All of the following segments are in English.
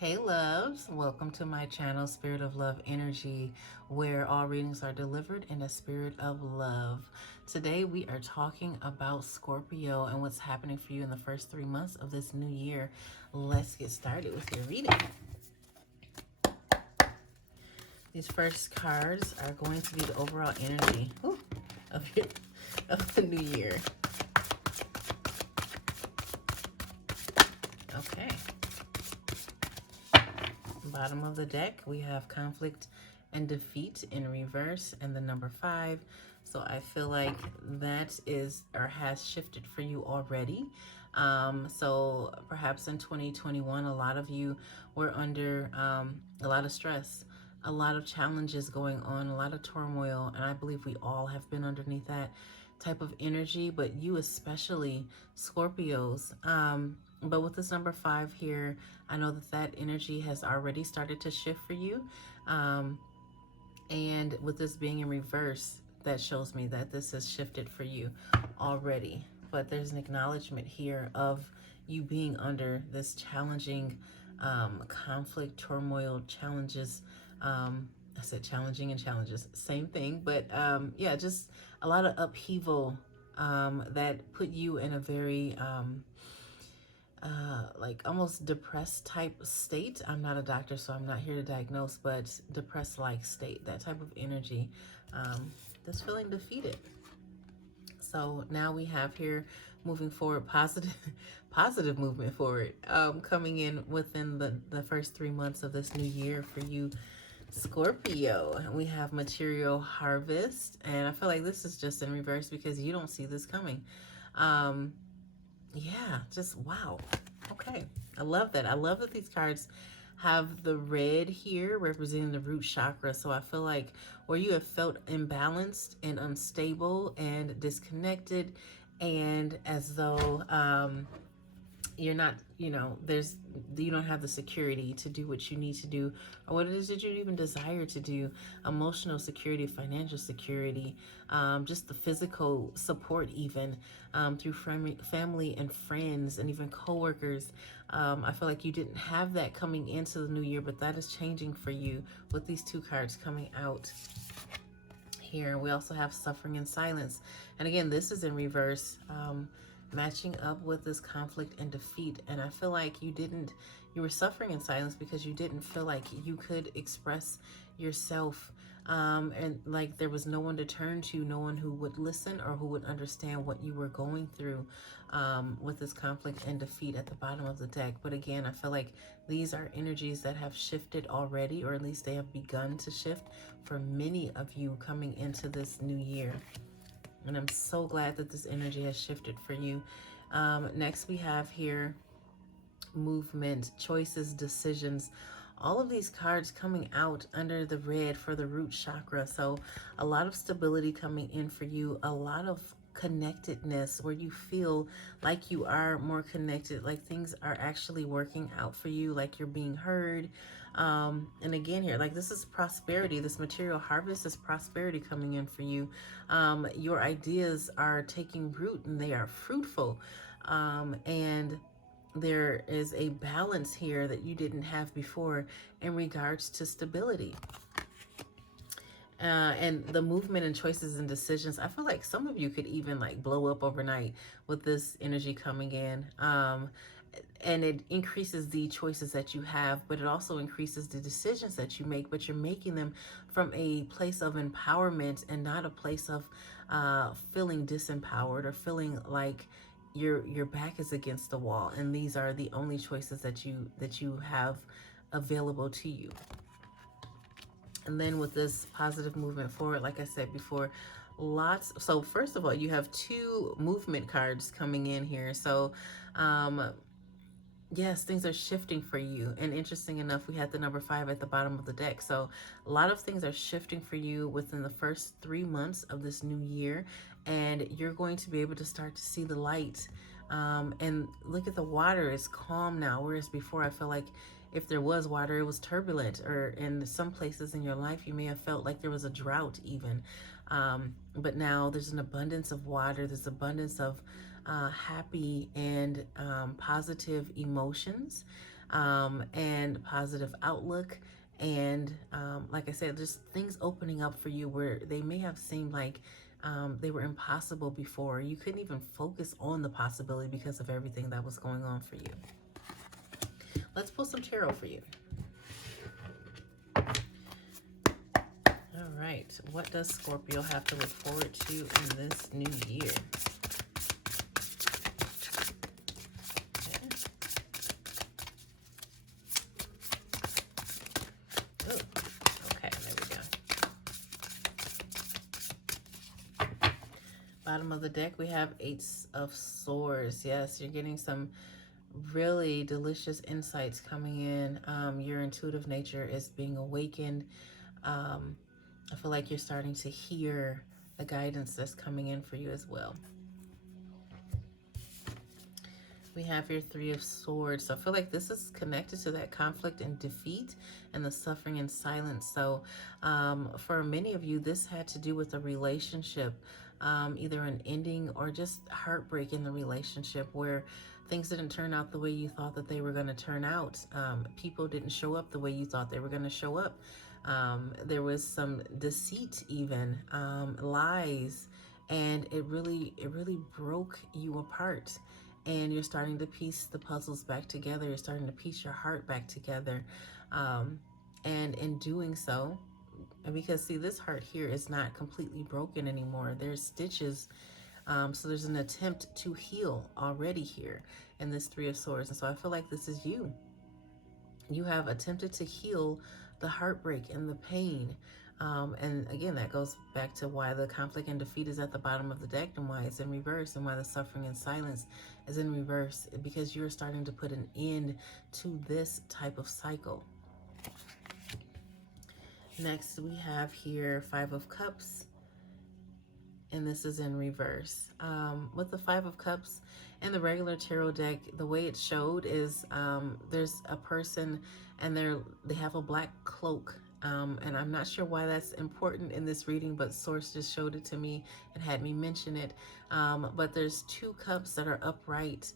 Hey loves, welcome to my channel, Spirit of Love Energy, where all readings are delivered in a spirit of love. Today we are talking about Scorpio and what's happening for you in the first 3 months of this new year. Let's get started with your reading. These first cards are going to be the overall energy of the new year. Okay. Bottom of the deck, we have conflict and defeat in reverse and the number 5. So I feel like that is or has shifted for you already. So perhaps in 2021, a lot of you were under a lot of stress, a lot of challenges going on, a lot of turmoil, and I believe we all have been underneath that type of energy, but you especially, Scorpios. But with this number 5 here, I know that energy has already started to shift for you. And with this being in reverse, that shows me that this has shifted for you already. But there's an acknowledgement here of you being under this challenging conflict, turmoil, challenges. I said challenging and challenges, same thing. But yeah, just a lot of upheaval that put you in a very like almost depressed type state. I'm not a doctor, so I'm not here to diagnose, but depressed like state, that type of energy, just feeling defeated. So now we have here moving forward, positive movement forward, coming in within the first 3 months of this new year for you, Scorpio. We have material harvest, and I feel like this is just in reverse because you don't see this coming. Yeah, just wow. Okay, I love that. I love that these cards have the red here representing the root chakra. So I feel like where you have felt imbalanced and unstable and disconnected, and as though you're not, you don't have the security to do what you need to do, or what it is that you even desire to do, emotional security, financial security, just the physical support, even through family and friends and even coworkers. I feel like you didn't have that coming into the new year, but that is changing for you with these 2 cards coming out here. We also have suffering and silence, and again, this is in reverse, matching up with this conflict and defeat. And I feel like you were suffering in silence because you didn't feel like you could express yourself, and like there was no one to turn to, no one who would listen or who would understand what you were going through, with this conflict and defeat at the bottom of the deck. But again, I feel like these are energies that have shifted already, or at least they have begun to shift for many of you coming into this new year. And I'm so glad that this energy has shifted for you. Next, we have here movement, choices, decisions. All of these cards coming out under the red for the root chakra. So a lot of stability coming in for you, a lot of connectedness where you feel like you are more connected, like things are actually working out for you, like you're being heard. And again here, like this is prosperity. This material harvest is prosperity coming in for you. Your ideas are taking root and they are fruitful. And there is a balance here that you didn't have before in regards to stability. And the movement and choices and decisions, I feel like some of you could even like blow up overnight with this energy coming in. And it increases the choices that you have, but it also increases the decisions that you make, but you're making them from a place of empowerment and not a place of feeling disempowered or feeling like your back is against the wall, and these are the only choices that you have available to you. And then with this positive movement forward, like I said before, so first of all, you have 2 movement cards coming in here. So yes, things are shifting for you. And interesting enough, we had the number 5 at the bottom of the deck. So a lot of things are shifting for you within the first 3 months of this new year. And you're going to be able to start to see the light. And look at the water, it's calm now. Whereas before, I feel like if there was water, it was turbulent. Or in some places in your life, you may have felt like there was a drought even. But now there's an abundance of water. There's abundance of happy and positive emotions. and positive outlook. And like I said, just things opening up for you where they may have seemed like they were impossible before. You couldn't even focus on the possibility because of everything that was going on for you. Let's pull some tarot for you. All right. What does Scorpio have to look forward to in this new year? Okay. Ooh, okay, there we go. Bottom of the deck, we have Ace of Swords. Yes, you're getting some really delicious insights coming in. Your intuitive nature is being awakened. I feel like you're starting to hear the guidance that's coming in for you as well. We have your Three of Swords. So I feel like this is connected to that conflict and defeat and the suffering and silence. So for many of you, this had to do with a relationship, either an ending or just heartbreak in the relationship where things didn't turn out the way you thought that they were going to turn out. People didn't show up the way you thought they were going to show up. There was some deceit, even lies, and it really broke you apart. And you're starting to piece the puzzles back together. You're starting to piece your heart back together, and in doing so, because see, this heart here is not completely broken anymore. There's stitches. So there's an attempt to heal already here in this Three of Swords. And so I feel like this is you. You have attempted to heal the heartbreak and the pain. And again, that goes back to why the conflict and defeat is at the bottom of the deck and why it's in reverse and why the suffering and silence is in reverse, because you're starting to put an end to this type of cycle. Next, we have here Five of Cups, and this is in reverse. With the Five of Cups and the regular tarot deck, the way it showed is there's a person and they have a black cloak. And I'm not sure why that's important in this reading, but Source just showed it to me and had me mention it. But there's two cups that are upright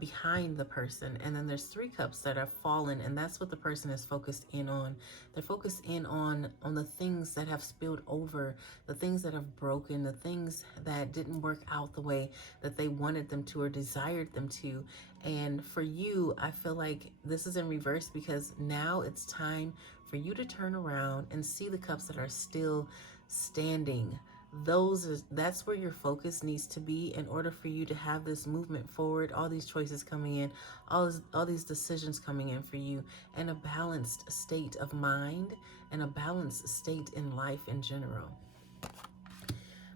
behind the person, and then there's three cups that are fallen, and that's what the person is focused in on. They're focused in on the things that have spilled over, the things that have broken, the things that didn't work out the way that they wanted them to or desired them to. And for you, I feel like this is in reverse, because now it's time for you to turn around and see the cups that are still standing. That's where your focus needs to be in order for you to have this movement forward, all these choices coming in, all these decisions coming in for you, and a balanced state of mind and a balanced state in life in general.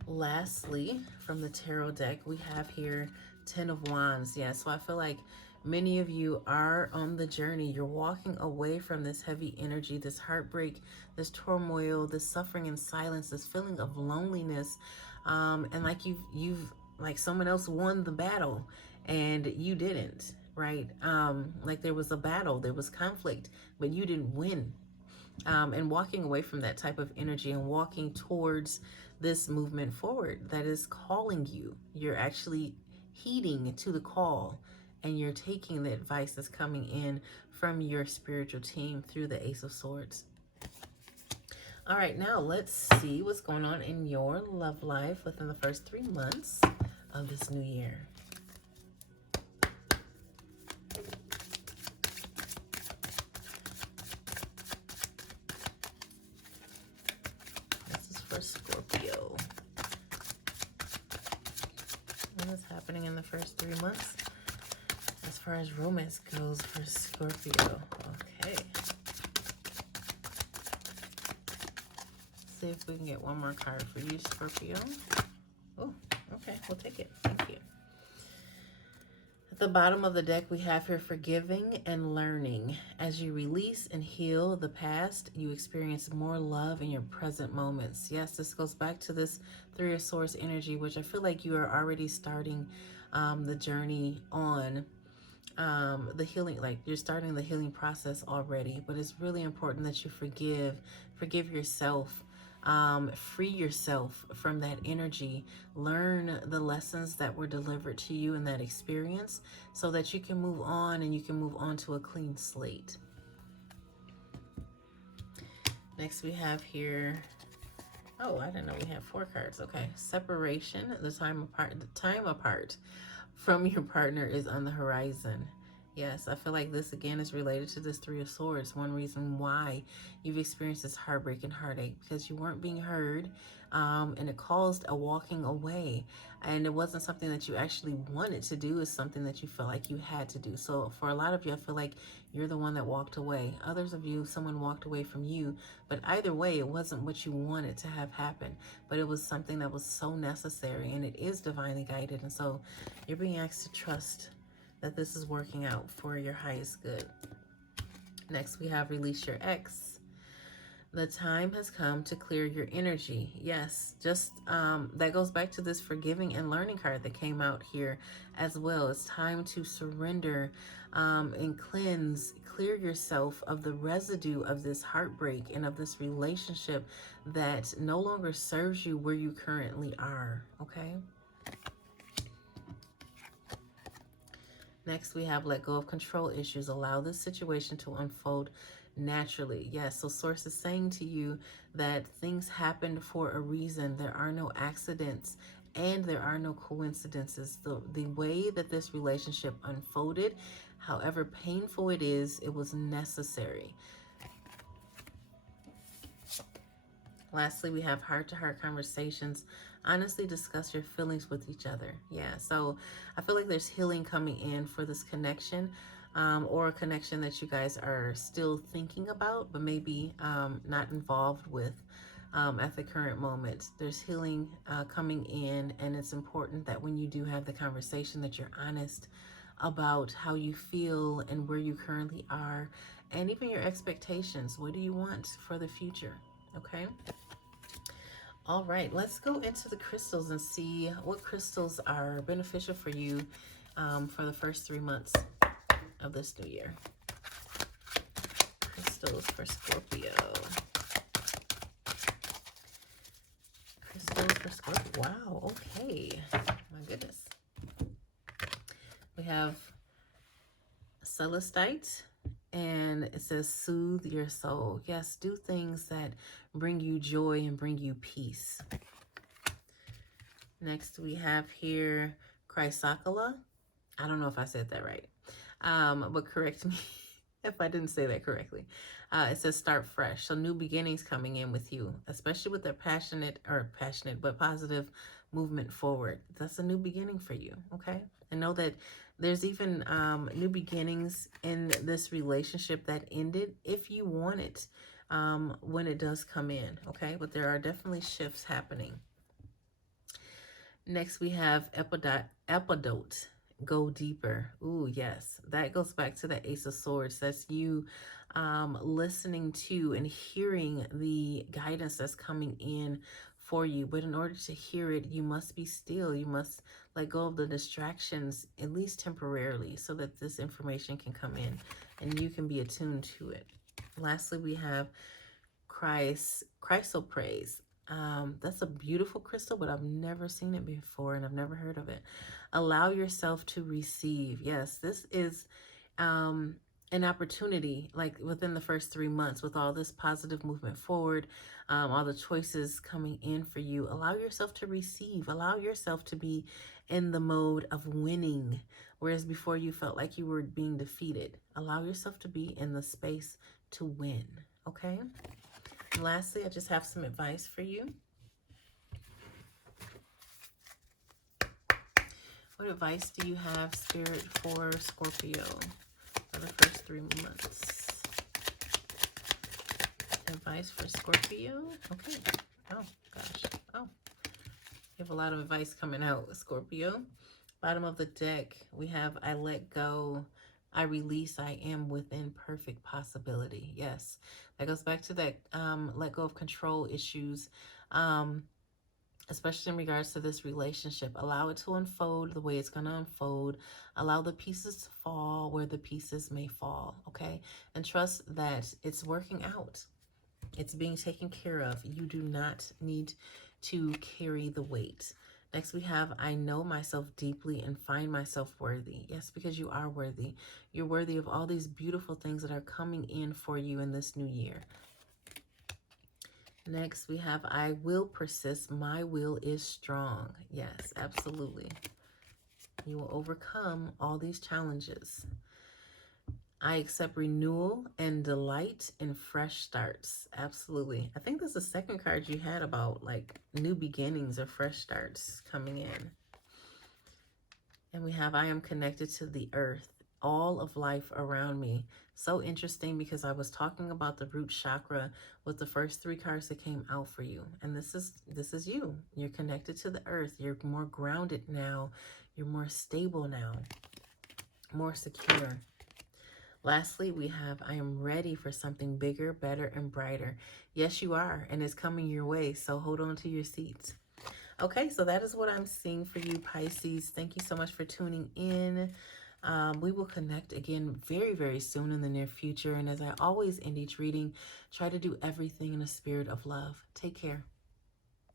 Lastly, from the tarot deck, we have here Ten of Wands. Yeah, so I feel like many of you are on the journey. You're walking away from this heavy energy, this heartbreak, this turmoil, this suffering and silence, this feeling of loneliness. And like you've like someone else won the battle and you didn't, right? Like there was a battle, there was conflict, but you didn't win. And walking away from that type of energy and walking towards this movement forward that is calling you. You're actually heeding to the call, and you're taking the advice that's coming in from your spiritual team through the Ace of Swords. All right, now let's see what's going on in your love life within the first 3 months of this new year. This is for Scorpio. What's happening in the first 3 months as far as romance goes for Scorpio? Okay. See if we can get one more card for you, Scorpio. Oh, okay, we'll take it. Thank you. At the bottom of the deck, we have here forgiving and learning. As you release and heal the past, you experience more love in your present moments. Yes, this goes back to this Three of Swords energy, which I feel like you are already starting the journey on the healing, like you're starting the healing process already. But it's really important that you forgive yourself. Free yourself from that energy. Learn the lessons that were delivered to you in that experience so that you can move on, and you can move on to a clean slate. Next we have here, oh, I didn't know we had 4 cards. Okay. Separation, the time apart from your partner is on the horizon. Yes, I feel like this again is related to this 3 of Swords. One reason why you've experienced this heartbreak and heartache, because you weren't being heard, and it caused a walking away. And it wasn't something that you actually wanted to do. It's something that you felt like you had to do. So for a lot of you, I feel like you're the one that walked away. Others of you, someone walked away from you. But either way, it wasn't what you wanted to have happen. But it was something that was so necessary, and it is divinely guided. And so you're being asked to trust that this is working out for your highest good. Next, we have release your ex. The time has come to clear your energy. Yes, just that goes back to this forgiving and learning card that came out here as well. It's time to surrender and cleanse, clear yourself of the residue of this heartbreak and of this relationship that no longer serves you where you currently are, okay? Next, we have let go of control issues. Allow this situation to unfold naturally. Yes, so Source is saying to you that things happened for a reason. There are no accidents and there are no coincidences. The way that this relationship unfolded, however painful it is, it was necessary. Lastly, we have heart-to-heart conversations. Honestly discuss your feelings with each other. Yeah, so I feel like there's healing coming in for this connection, or a connection that you guys are still thinking about, but maybe not involved with at the current moment. There's healing coming in, and it's important that when you do have the conversation that you're honest about how you feel and where you currently are, and even your expectations. What do you want for the future? Okay. All right, let's go into the crystals and see what crystals are beneficial for you for the first 3 months of this new year. Crystals for Scorpio. Crystals for Scorpio. Wow, okay. My goodness. We have Celestite, and it says soothe your soul. Yes, do things that bring you joy and bring you peace. Next we have here Chrysocula. I don't know if I said that right, but correct me if I didn't say that correctly. It says start fresh. So new beginnings coming in with you, especially with their passionate but positive movement forward. That's a new beginning for you, okay? And know that there's even new beginnings in this relationship that ended if you want it, when it does come in, okay? But there are definitely shifts happening. Next, we have Epidote. Go deeper. Ooh, yes. That goes back to the Ace of Swords. That's you listening to and hearing the guidance that's coming in for you. But in order to hear it, you must be still. You must let go of the distractions, at least temporarily, so that this information can come in and you can be attuned to it. Lastly, we have Chrysoprase. That's a beautiful crystal, but I've never seen it before and I've never heard of it. Allow yourself to receive. Yes, this is an opportunity, like within the first 3 months, with all this positive movement forward, all the choices coming in for you. Allow yourself to receive. Allow yourself to be in the mode of winning, whereas before you felt like you were being defeated. Allow yourself to be in the space to win, okay? And lastly, I just have some advice for you. What advice do you have, Spirit, for Scorpio for the first 3 months? Advice for Scorpio? Okay. Oh, gosh. Oh, you have a lot of advice coming out, Scorpio. Bottom of the deck, we have I let go, I release, I am within perfect possibility. Yes, that goes back to that let go of control issues, especially in regards to this relationship. Allow it to unfold the way it's going to unfold. Allow the pieces to fall where the pieces may fall, okay? And trust that it's working out. It's being taken care of. You do not need to carry the weight. Next, we have, I know myself deeply and find myself worthy. Yes, because you are worthy. You're worthy of all these beautiful things that are coming in for you in this new year. Next, we have, I will persist. My will is strong. Yes, absolutely. You will overcome all these challenges. I accept renewal and delight in fresh starts. Absolutely. I think that's the second card you had about like new beginnings or fresh starts coming in. And we have, I am connected to the earth, all of life around me. So interesting because I was talking about the root chakra with the first three cards that came out for you. And this is you. You're connected to the earth. You're more grounded now. You're more stable now. More secure. Lastly, we have, I am ready for something bigger, better, and brighter. Yes, you are, and it's coming your way, so hold on to your seats. Okay, so that is what I'm seeing for you, Pisces. Thank you so much for tuning in. We will connect again very, very soon in the near future. And as I always end each reading, try to do everything in a spirit of love. Take care.